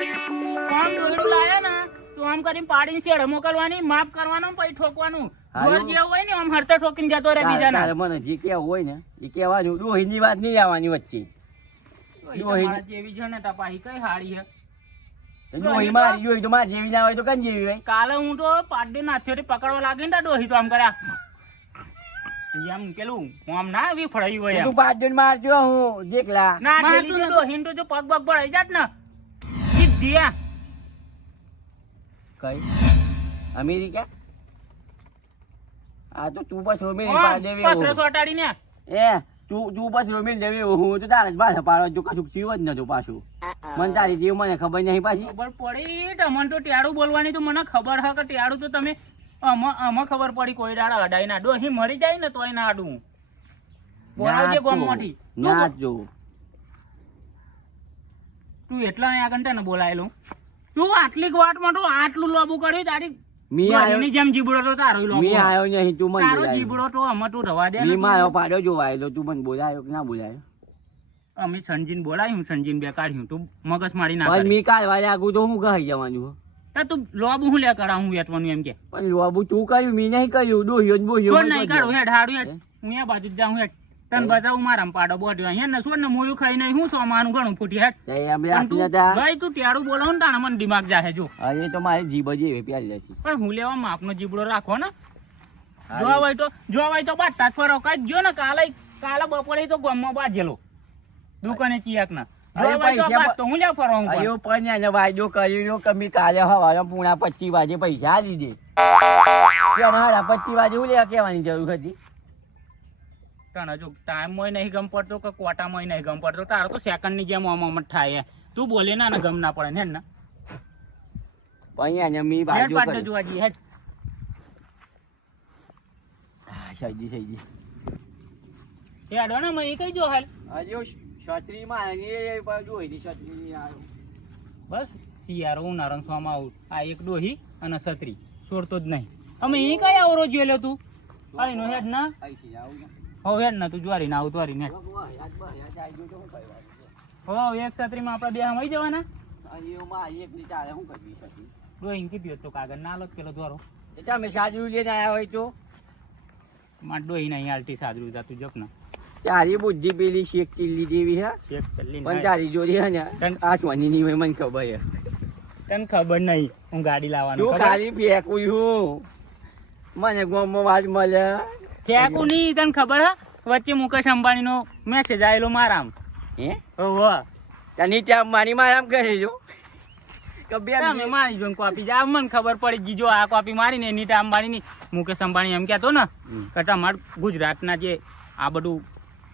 આમ દોરડું લાયા ને તો આમ કરીને પાડીને શેડે મોકલવાની માફ કરવાનું પછી ઠોકવાનું. હારું. જે હોય ને આમ હરતા ઠોકીને જતો રહે બીજાના. મને જે કેવું હોય ને એ કહેવાનું. ડોહીની વાત નહીં આવવાની વચ્ચે. તો એ દોહી- તમારા જેવી છે ને તપાહી કઈ હારી છે? ડોહી મારી જોઈ તો મારી જેવી ના હોય તો કઈ જેવી હોય? કાલે હું તો પાડી નાથીઓથી પકડવા લાગી ને ડોહી તો આમ કર્યા એમ પેલું આમ ના આવી ફળાઈ હોય તું પાંચ જણ મારજો હું જેકલા ના તો જો પગ બગ ભળાઈ જાત ને આ. કઈ? અમેરિકા? આ તો તું બસ રોમિલ દેવી પથરો સોટાડીને. એ તું તું બસ રોમિલ દેવી હું તો તારે પાછા પાડો જો કશું જીવ જ નતું પાછું. મને તારી જીવ મને ખબર નહીં પાછી. ખબર પડી તમને તો ટેડું બોલવાની તો મને ખબર હા કે ટેડું તો તમે આમાં આમાં ખબર પડી કોઈ દાડા અડાઈ ના ડોહી મરી જાય ને તોય ના આડું બોલાવજે ના ગોમમાંથી. જો, ના જો તું એટલા અહીંયા આગળ તને બોલાયેલો? તું આટલી વાટમાં તો આટલું લોબુ કર્યું તારી મી આયો ડોહીની જેમ જીબડો તો તારો લોબો. મી આયો નહીં તું મને તારો બોલાયો. જીબડો તો આમાં તું રવા દે મી તું. મારો પાડ્યો જોવાયેલો. તું મને બોલાયો કે ના બોલાયો? અમે સંજીન બોલાયું સંજીન બે કાઢ્યું તું મગજ મારી ના કરી. મી કાલ વારે આગું તો હું કહી જવાનું તા તું લોબુ હું લે કરાવું વેચવાનું એમ કે. પણ લોબુ તું કર્યું મી નહીં કર્યું. બોહ્યો નહીં કાઢું હેડ હાડું હું? બાજુ જ જાઉં હેડ. તને હે? બતાવું મારામાં પાડો બોડ્યો અહીંયા ને છોડ ને મોયું ખાઈ નહીં હું સોમાનું ઘણું ફૂટી પણ આપી તું ટેડું બોલાવ ને તાણે મને દિમાગ જાહે જો. અરે તો મારી જીભ જ એવી પ્યાલી રહેશે પણ હું લેવા માપનો જીબડો રાખો ને. જોવા હોય તો જોવા હોય તો બાટતા જ ફરો કઈ જો ને કાલે કાલે બપોરે તો ગામમાં બાજેલો. દુકાને ચિયાક ના હું હું પચીસ વાજે પૈસા લીધે હાડા વાગે હું લેવા કેવાની જરૂર હતી. તને જો ટાઈમ મોય નહીં ગમ પડતો કે કોટા મોય નહીં ગમ પડતો? તારો તો સેકન્ડની જેમ આમ આમ થાય તું બોલે ના ગમ ના પડે ને ને. પણ મી હેડ વાયદો જોવા જઈએ હેડ. હા, સહીજી સહીજી હેડ ને મેં કઈ જો હાલ. હજુ છત્રીમાં એ બાજુ હોયની છત્રી આવ્યો બસ શિયાળો ઉનાળો સોમાં આવું. આ એક ડોહી અને છત્રી. છોડતો જ નહીં. અમે એ કઈ આવરો જોયેલો તું? આઈનો હેડ ના. આવું. ને. હેડ ના તું જ્વારી ના આવું ત્વારી ને હવે એક છત્રીમાં આપણે બે આવી જવાના? અને એમાં આ એકની ચાલે શું કરવી છત્રી? ડોહી કીધું તો કાગળ ના લો પેલો દ્વારો એ તમે સાજુ લઈને આવ્યા હોય તો? માર ડોહી નહીં હાલતી સાદરું જાતું જપ ના. તારી બુદ્ધિ પેલી શેક કિલ્લી જેવી હે? એક ચલ્લી પણ તારી જોડી હે ને ની મને ખબર હે તને ખબર નહીં હું ગાડી લાવવાનું? ખાલી ફેંકું છું. મને ગોમમાં વાત મળે ફેંકું નહીં તને ખબર હા? વચ્ચે મુકેશ અંબાણી નો મેસેજ આવેલો મારા હે? અંબાણી તની ત્યાં મારી માં આમ કરે જો. બે તમે મારી જોઈને કોપી જા મને ખબર પડી ગઈ જો આ કોપી મારીને નીતા અંબાણીની મુકેશ અંબાણી એમ કહેતો ને કે તમાર ગુજરાતના જે આ બધું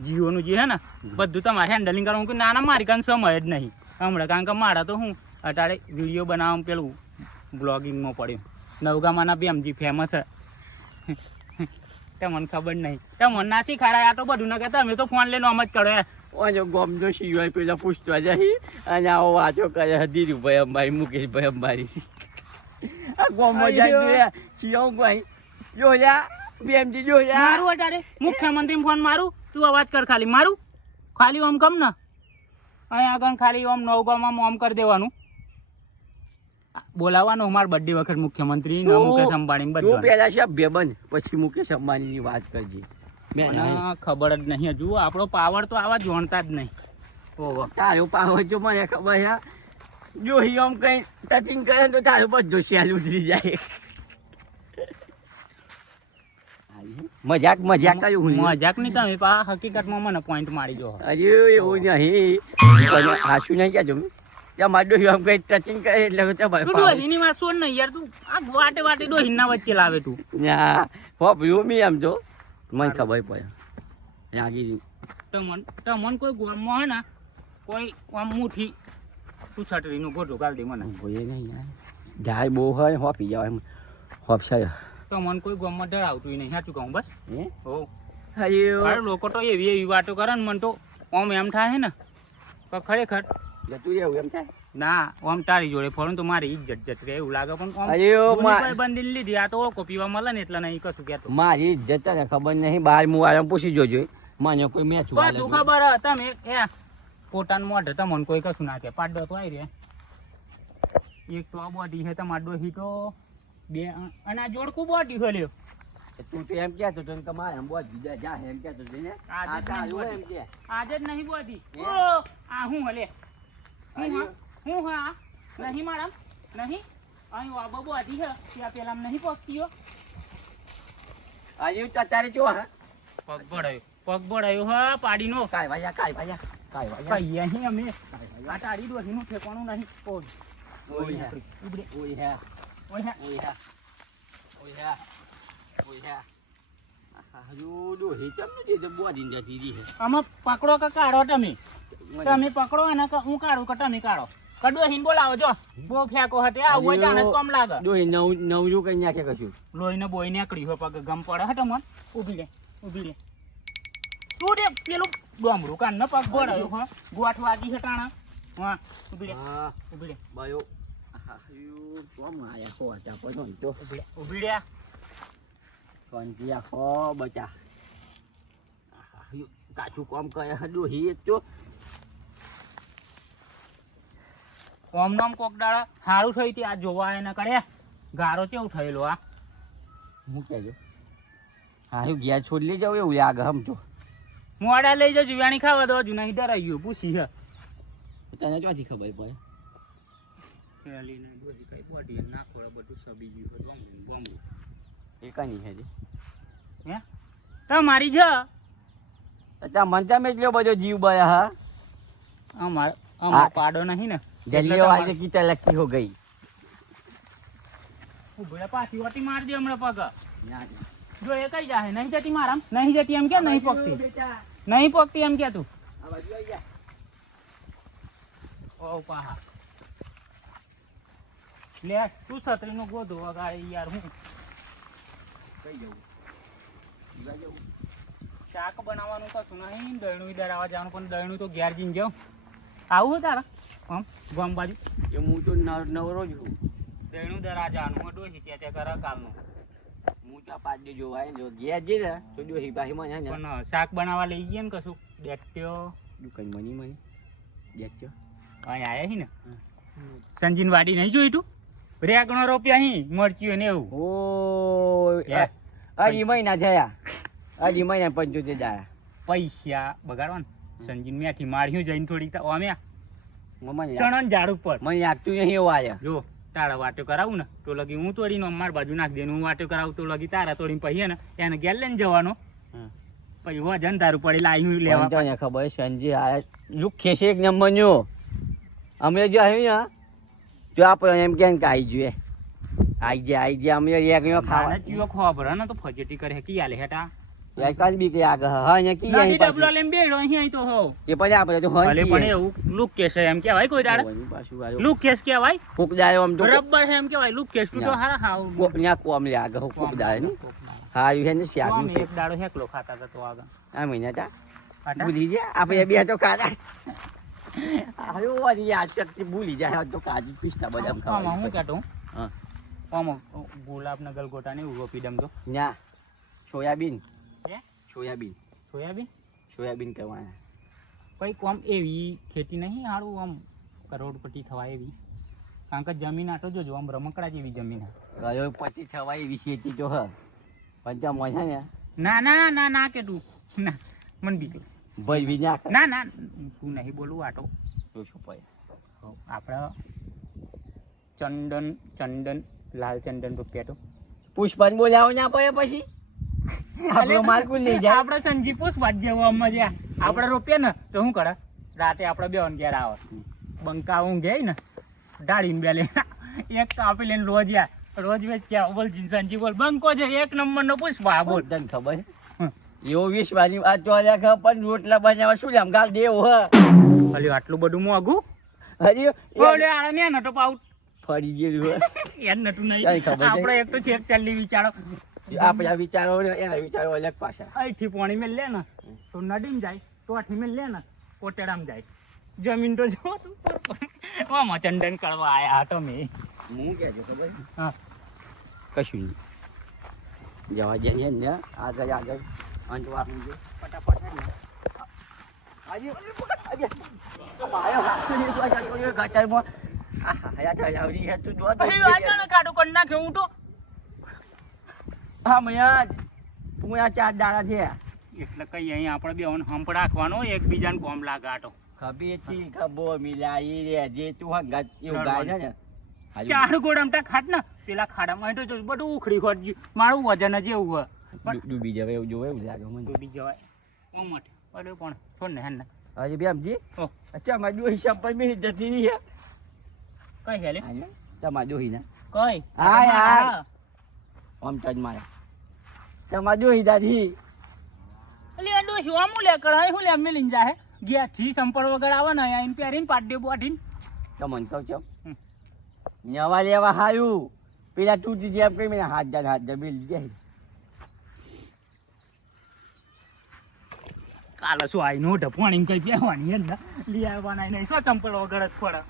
જીઓનું જે હે ને બધું તમારે હેન્ડલિંગ કરવાનું કે નાના મારી કાન સમય જ નહીં. હમણાં કારણ કે મારા તો હું અટાળે વીડિયો બનાવવામાં પેલું બ્લોગિંગમાં પડ્યું. નવગામાના ભીમજી ફેમસ હે મને ખબર નહીં. તમને ના ખાડા આ તો બધું ના કહેતા અમે તો ફોન લઈને આમ જ કરો. યાર. ગોમ જો સિવાય પેલા પૂછતા જાય અને આવો વાંચો કરે ધીરુભાઈ અંબાઈ મુકેશભાઈ અંબાણી આ ગોમ જાય જોયા સિયો ભાઈ જોયા બેમજી જોયા. મારું અટાડે મુખ્યમંત્રી ફોન મારું તું અવાજ કર ખાલી. મારું? ખાલી ઓમ કમ ને. અહીંયા આગળ ખાલી ઓમ નવગામાં ઓમ કરી દેવાનું. બોલાવવાનું માર બર્થડે વખત મુખ્યમંત્રી ને મુકેશ અંબાણી બધું પેલા છે બન પછી મુકેશ અંબાણીની વાત કરજે. ખબર જ નહીં હજુ આપણો પાવર તો આવા જોણતા જ નહીં. ઓહો. તારો પાવર જો મને ખબર છે જો આમ કઈ ટચિંગ કરે તો તારું બધું સેલ ઉતરી જાય. મજાક મજાક કયું હું મજાક નહીં તમે પા હકીકતમાં મને પોઈન્ટ મારી જો અરે એવું નહીં. સાચું નહીં નહીં કહેજો. ત્યાં મારો ડોહી આમ કઈ ટચિંગ કરે એટલે તો તું ભાઈ ડોહીની વાત સોન ને યાર તું આ વાટે વાટે ડોહીના વચ્ચે લાવે તું. ના હોપ મી આમ જો. મને ખબર પડે. આગી તમન તમન કોઈ ગામમાં હોય ને કોઈ આમ મુઠી તું છટરીનું ગોઠું ગાલ દે મને. ભોય નહીં યાર. જાય બહુ હોય હોપી જાવ એમ. હોપ તો તમન કોઈ ગામમાં ડરાવતું નહીં સાચું કહું બસ. હે? હો. અરે લોકો તો એવી એવી વાતો કરે ને મને તો આમ એમ થાય ને કે ખરેખર જતું રહેવું એમ થાય? ના આમ તારી જોડે ફરું તો મારી ઇજ્જત જતી રહે એવું લાગે પણ આમ અરે મા- કોઈ બંધી લીધી આ તો ઓળખો પીવા મળે ને એટલે નહીં કશું કહેતો. મારી ઇજ્જત તને ખબર નહીં બાર હું આરામ પૂછી જોજો. મને કોઈ મેચ પણ તું ખબર તમે એ પોતાનું મોઢે તમને કોઈ કશું ના કહે. પાડો તો આવી રે એક તો આ બોડી છે તમાર ડોહી તો બે અને આ જોડકું બોડી છે લ્યો. તું તો એમ કહેતો કે મારે આમ બોજ બીજા જા એમ કહેતો હતો ને. આજે જ નહીં એમ હે? ઓ આ હું હલે હું હા? હું હા? નહીં મારા? નહીં? અહીં વાબો બોડી હે. ત્યાં પેલા નહીં પગતી હો તારે જો હા? પગ બળાયો. પગ બળાયો હા પાડીનો. કાય કાય ભાઈ કાય ભાઈ કહીએ અહીં અમે આ તારી ડોહીનું ઠેકાણું નહીં. ઓય. ઓય હે. ઉભરે. ઓય હે. ઓય હે. ઓય હે. ઓય હે. ઓય હે. હારું ડોહી ચમનું જે જતી રહી હે. આમાં પકડો કે કાઢો તમે? તમે પકડો અને હું કાઢું કે તમે કાઢો. કડો હિન બોલાવો જો. બહુ ફેંકો હતે આ હોય જાણે કમ લાગે. ડોહી નવ નવરું કઈ નાખે કશું? લોહીને બોય નીકળી હોય પગ ગમ પડે હટો મન ઊભી રે ઊભી રે. તું રે? પેલું ડોમરું કાન ન પગ બોડાયો હા? ગોઠ વાગી હટાણા હા ઊભી રે હા. ઊભી રે. બાયો. હારું કોમ આયા ખો હતા પણ તો. ઊભી રે ઊભી આખો બચા. કાચું કોમ કરે ડોહી એક ઓમ નોમ કોક દાડા હારું થઈ તી આ જોવા એને કરે. ગારો કેવું થયેલો આ હું કહેજો. હારું ગયા છોડી લઈ જાવ એવું લાગે સમજો મોડા લઈ જજો વેણી ખાવા દો જુના નહીં ડરાઈ ગયું પૂછી હે. તને ચોથી ખબર પડે? પેલીને ડોસી કઈ બોડી નાખોડા બધું સબી ગયું હતું બોમ્બું એ કઈ છે હે? તમારી છે ત્યાં મંચા લ્યો બધો જીવ બયા હા? અમાર અમાર પાડો નહીં ને. જલ્દી આજે કીતા લકી હો ગઈ. ઉભરે પાછી ઓટી માર દે હમણાં પગ. જો એ કઈ જાહે નહીં જતી મારામ નહીં જતી એમ કે નહીં પકતી? નહીં પકતી એમ કે તું? ઓ પાહા. લે તું છત્રી નો ગોધો વગાડે યાર હું? શાક બનાવવાનું કશું નહીં દયણું દરાવા જવાનું પણ દયણું તો ઘેર જઈને જાઉં આવું તારા? આમ ગામ બાજુ. એ હું તો નવ- નવરો જ છું. દયણું દરા જવાનું હું ડોસી ત્યાં ત્યાં કરે કાલનું હું તો પાંચ દી જોવાય જો ગયા જઈ ને તો ડોહી પાહી મને પણ શાક બનાવવા લઈ ગયા ને કશું ડેક્ટ્યો દુકાન મની મની દેખજો અહીં આવ્યા હી ને? સંજીન વાડી નહીં જોઈ તું? રેગણો રૂપિયા અહીં મરચ્યું ને એવું. ઓ. અઢી મહિના થયા. અઢી મહિના પંચોતેર જાય પૈસા બગાડવા ને સંજીન મેઠી માર્યું જઈને થોડીક તા- ઓમ્યા. ચણન ઝાડ ઉપર. મને લાગતું નહીં એવું આયા. જો તારા વાટો કરાવું ને તો લગી હું તોડીને માર બાજુ નાખ દે હું વાટો કરાવું તો લગી તારા તોડીને પછી ને એને ઘેર લઈને જવાનો. પછી વજન તારું પડી લેવા મને ખબર છે એક નંબર નો અમે જો આવ્યું ને તો આપણે એમ કેમ કે આવી જોઈએ. આઈ જાય આઈ જાય અમે એક નો ખાવા ખબર ને તો ફજેટી કરે કી આલે હેટા એક બી કે આગળ હા અહીંયા કી અહીં ડબલો પાછું બેડો અહીં અહીં તો હોવ એ પછી આપણે તો હોય પણ એવું લુક કેસ એમ કેવાય કોઈ દાડે? ઓની પાછું આવ્યો. લુક કેસ કેવાય કોક દાડે આમ તો રબર છે એમ કેવાય લુક કેસ તું તો ના. હારા હાવ કોક ન્યા કોમ લે આગળ કોક દાડે ને હારું છે ને શ્યામ છે એક દાડો હેકલો ખાતા હતા તો આગળ. આ મહિના તા? ભૂલી ગયા? આપણે બે તો ખાતા યાદ શક્તિ ભૂલી જાય તો કાજુ પિસ્તા બદામ આમાં હું ખાવા કહેતો? હા. આમાં ગુલાબના ગલગોટા ને એવું પીડમ તો. ના સોયાબીન. હે? સોયાબીન. સોયાબીન? સોયાબીન કરવાના. કંઈક આમ એવી ખેતી નહીં સારું આમ કરોડપતિ થવાય એવી. કારણ કે જમીન આટો જોજો આમ રમકડા જેવી જમીન પછી છવાય એવી ખેતી તો હ. પંચા મજા ને ના ના ના ના ના કે તું ના મન બીજું. ભાઈ નાખ ના ના તું નહીં બોલું આટો. જોશું ભાઈ? આપણે ચંદન ચંદન લાલ ચંદન રૂપિયા તો. પુષ્પાન બોલાવો ના પડે પછી. આપણો માલ કુલ લઈ જાય? આપણે સંજી પુષ્પાત જેવો આમાં જ્યાં આપણે રોપીએ ને તો શું કરે? રાતે આપણે બે ઘેર આવે. બંકા ઊંઘે ને ડાળીને બે લઈને એક કાપી લઈને રોજ યાર રોજ વેચ્યા બોલ સંજી બોલ બંકો છે એક નંબરનો પુષ્પા બોલ. તને ખબર? એવો વિશ્વાની વાત તો અલ્યા ખબર પણ રોટલા બનાવવા શું લેમ ગાલ દેવ હ. ખાલી આટલું બધું મોંઘું હજી બોલે આને ને નતો પાઉટ. ફરી ગયેલું એ નતું નહીં. આપણે એક તો છેક ચાલી વિચારો. આપણા વિચારો ને એના વિચારો અલગ પાછા. અહીંથી પાણી મેં લે ને તો નદીમાં જાય તો આથી મેં લે ને કોટેડામાં જાય. જમીન તો જો મામા ચંદન કરવા આયા હતો મેં. હું કે છે ભાઈ હા. કશું નહીં. જવા જઈએ ને આગળ આગળ. અંજવાનું છે ફટાફટ હે ને. આજે આજે. તો મારો હાથ નહીં જોવા જતો રહ્યો ગટરમાં. આયા તો લાવડી હે તું જો પછી વાંચો કાઢું કરી નાખ્યો હું તો હા મયા તું આ ચાર દાડા છે. એટલે કઈ અહીં આપણે બે હંપ રાખવાનો એકબીજાને કોમ લાગે ખબી છી ખબો મિલાઈ રે જે તું હંગાત એવું ગાય છે ને. ચાર ગોળમટા ખાટ ને. પેલા ખાડામાં હેઠો જો બધું ઉખડી ખોટ ગયું મારું વજન જ એવું હોય. ડૂબી જવાય એવું જોવે એવું લાગે મને. ડૂબી જવાય. ઓમ માટે. અરે પણ છોડ ને હેન હજી બે સમજી ઓહ. અચ્છા મારી ડોહી સંપલ મેં જતી રહી કઈ હેલે? હાલે તમારી ડોહી ના કઈ હા, યાર. આમ ટચ મારે. તમારી ડોહી દાદી એટલે આ શું આમ લે કળાય હું લે મેલીન જાહે? ગયા થી સંપર્ક વગર આવે ને આઈને પહેરીને પાડ્યો બોઢીન તમને કહું છું. નવા લેવા હાયું પેલા તૂટી જેમ કઈ મેં હાથ જાન હાથ જા બિલ જાય કાલે શું આઈ નો ઢપવાણી કઈ પહેવાની હે ને? લઈ આવવાના નહીં શું ચંપલ વગર જ પડે?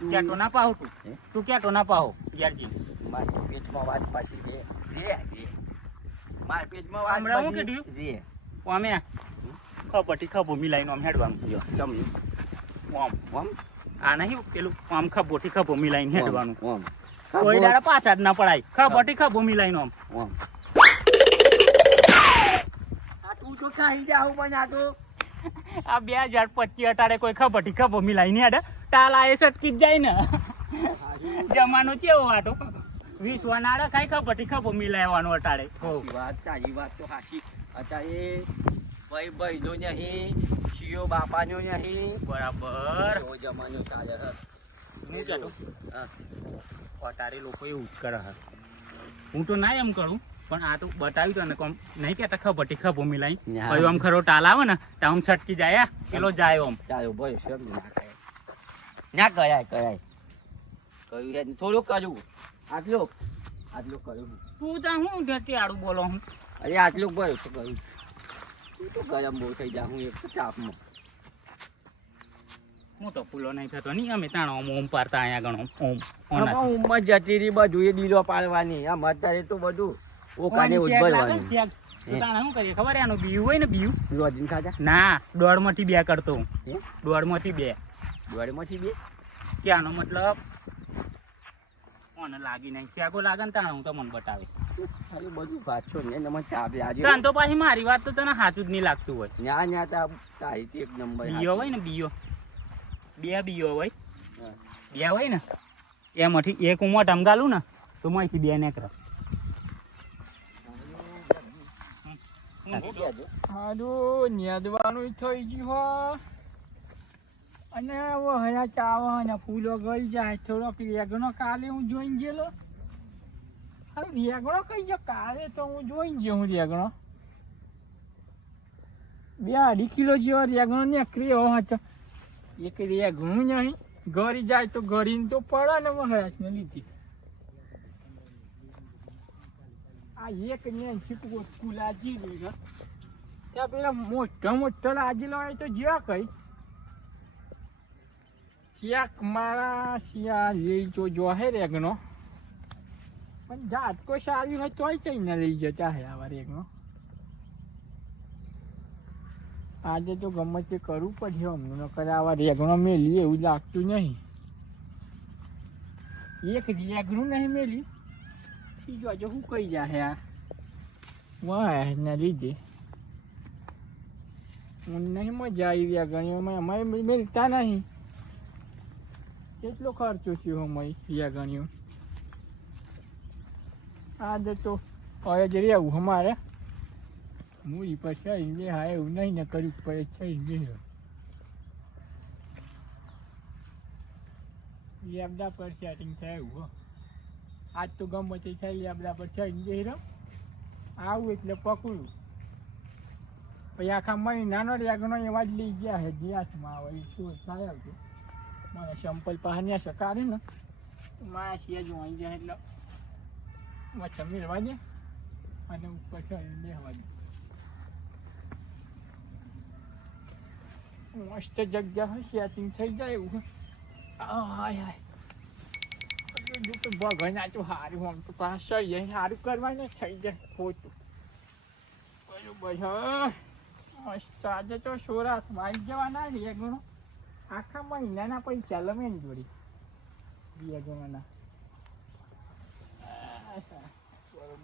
ક્યાંટો ના પાહો તું? તું ક્યાંટો ના પાહો યારજી મારી પેટમાં વાત પાછી રે મારા પેટમાં વાત હમણાં હું કીધું? રે અમે ખપટી ખભો મિલાઈને આમ હેડવાનું જો ચમ આમ ઓમ આ નહીં પેલું આમ ખભોથી ખભો મિલાઈને હેડવાનું. ઓમ કોઈ દાડા પાછા જ ના પડાય. ખભોથી ખભો મિલાઈને આમ ઓમ આ તું તો ખાઈ જાવ પણ આ તો. આ બે હજાર પચીસ અટાડે કોઈ ખભોથી ખભો મિલાઈને હેડે. ટાલા એ સટકી જ જાય ને. જમાનો કેવો આટો વીસ વનાડે ખાઈ ખભોથી ખભો મિલાવવાનો અટાડે વાત તારી વાત તો સાચી. અત્યારે ભાઈ ભાઈ નો નહીં શિયો બાપાનો નહીં. બરાબર. જમાનો ચાલે હું કહેતો અટારે લોકો એવું કરે છે. હું તો ના એમ કરું પણ આ તો બતાવ્યું તો ને કોમ નહીં કેતા ખભો મિલાઈ ના. પછી આમ ખરો ટાલ આવે ને તો આમ છટકી જાય પેલો જાય આમ. ચાલો ભાઈ શેમ ના કરાય ના કરાય કરાય. કર્યું થોડુંક કર્યું આટલું? આટલું કર્યું તું તો હું ઘેરથી આડું બોલો હું. અરે આટલું ભાઈ તો કર્યું. તું તો ગરમ બહુ થઈ જા હું એક તાપમાં હું તો ફૂલો નહીં થતો નહીં અમે તાણ ઓમ ઓમ પાડતા અહીંયા ગણો ઓમ ઉંમર જતી રહી બધું એ દીલો પાડવાની. આમ અત્યારે તો બધું ઓકાને ઓની શેક લાગે ને ઉદ્ભળવાનું શેક. તો તાણે શું કરીએ? ખબર એનું બીયું હોય ને બીયું? રોજીન ખાધા? ના બે કરતો હું. માંથી બે બે. દોડમાંથી બે? કે આનો મતલબ? ઓને લાગી નહીં? શેકો લાગે ને તાણે હું તમને બતાવે. ખાલી બધું પાછો ને એમાં ચાપ લાગે તાન તો પાછી મારી વાત તો તને સાચું જ નહીં લાગતું હોય. ન્યા ન્યા તા તારી એક નંબર બીયો હોય ને બીયો બે બીયો હોય. બે હોય ને? એમાંથી એક હું મોટામાં ગાલું ને તો માહિતી બે નીકળે. હારું ન્યાદવાનું થઈ ગયું હો. અને હરા ચાવા અને ફૂલો ગઈ જાય. થોડોક રેગણો કાલે હું જોઈને ગયેલો. હવે રેગણો કઈ ગયો? કાલે તો હું જોઈને ગયો રેગણો. બે અઢી કિલો જેવો રેગણો ને ક્રિયો હતો. એક રેગણું નહીં. ઘરી જાય તો ઘરીને તો પડે ને મહારાજને લીધી. આ એક ને છીપકો સ્કૂલા જીવી ત્યાં પેલા મોટો મોટો લાગેલો હોય તો જ્યાં કઈ. ક્યાંક મારા શિયા લઈ તો જો હે રેગનો? પણ જાત કોઈ સારી હોય તોય ચઈને લઈ જતા હે આવા રેગનો. આજે તો ગમે તે કરવું પડશે અમને નકર આવા રેગણો મેલી એવું લાગતું નહીં. એક રેગણું નહીં મેલી, બીજો આજે શું કહી જાહે આ? વાહ ને લીધે. નહીં મજા આવી રહ્યા ગણીઓમાં અમારે મિલતા નહીં. કેટલો ખર્ચો થયો અમારી રહ્યા ગણીઓ આજે તો હવે જ રહેવું અમારે મૂડી પર છે હા એવું નહીં ને કરવું પડે છે લેબડા પર સેટિંગ થાય એવું આજ તો ગમે તે થાય લેબડા પર ચડીને જઈ આવું એટલે પકડું. પછી આખા મહિનાનો રેગનો એવા જ લઈ ગયા છે જે હાથમાં આવે એ શું થાય મને સંપલ પાહન્યા સકારે ને? મારા સિયા જોઈ જાય એટલે વચ્ચે રવા દે અને ઉપર ચડીને હવા દે. મસ્ત જગ્યા હોય સેટિંગ થઈ જાય એવું હાય હાય. ભગવાન આ તો સારું આમ તો પાછળ જઈને સારું કરવાનું થઈ જાય, ખોટું. બરોબર મસ્ત આજે તો સોરાત વાઈ જવાના રેગણો આખા મહિનાના પૈસા લમે મેં જોડી. બીજા જણાના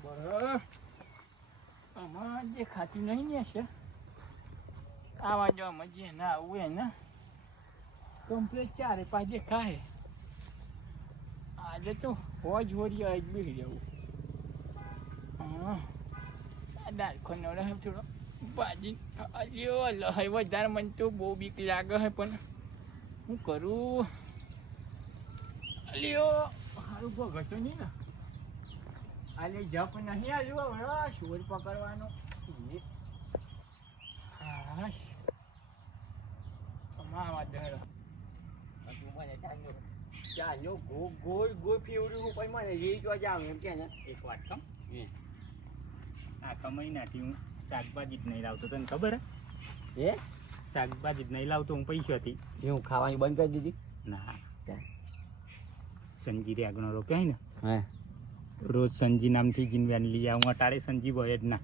બરોબર. આમાં જે ખાતી નહીં ને છે આવા જો આમાં જે ના આવું એ ને કમ્પ્લીટ ચારે પાંચ ખાય. આજે તો હોજ હોરી આજ બેસી જવું હા. ડાળખો નવડે થોડો. ભાજી. લહય વધારે મને તો બહુ બીક લાગે છે પણ હું કરું? અલ્યો સારું ઘટો નહીં ને? આલે જપ નહીં આજુ હવે શોર પકડવાનો. એ. ચાલ્યો. ગો ગોળ ગોળ ફેવડ્યું પછી મને રે જો જાવ એમ કે ને. એક વાત કમ આ મહિનાથી હું શાકભાજી જ નહીં લાવતો તને ખબર હે? હે? શાકભાજી નહીં લાવતો હું પૈસાથી. હું ખાવાની બંધ કરી દીધી? ના? સંજી રેગણો રોપ્યા ને? હે. રોજ સંજી નામથી જીનવ્યાન લઈ આવું અટારે સંજી હોય જ ના.